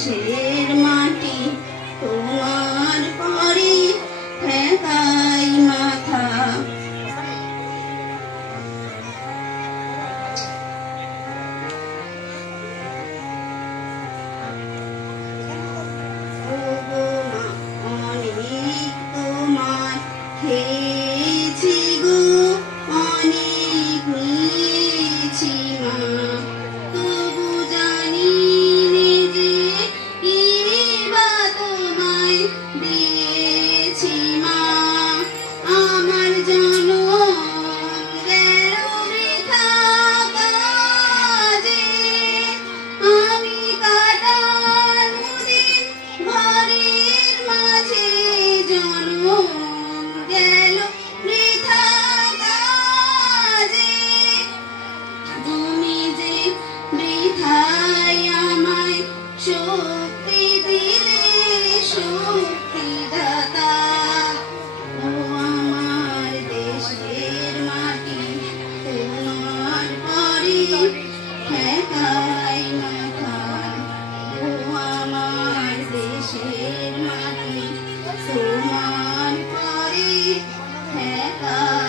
দেশের মাটি তোমার পরে ঠেকাই মাথা। অনেক তোমার খেয়েছি গো, অনেক নিয়েছি মা, তবু জানি নে যে কিবা তোমায় দিয়েছি মা। আমার জনম গেল বৃথা কাজে, আমি কাটানো দিন ঘরের মাঝে, জনম গেল বৃথা কাজে। তুমি যে বৃথায় আমায় শক্তি দিলে শক্তিদাতা, ও আমার দেশের মাটি তোমার পরে ঠেকাই মাথা। ও আমার দেশের মাটি তোমার পরে ঠেকাই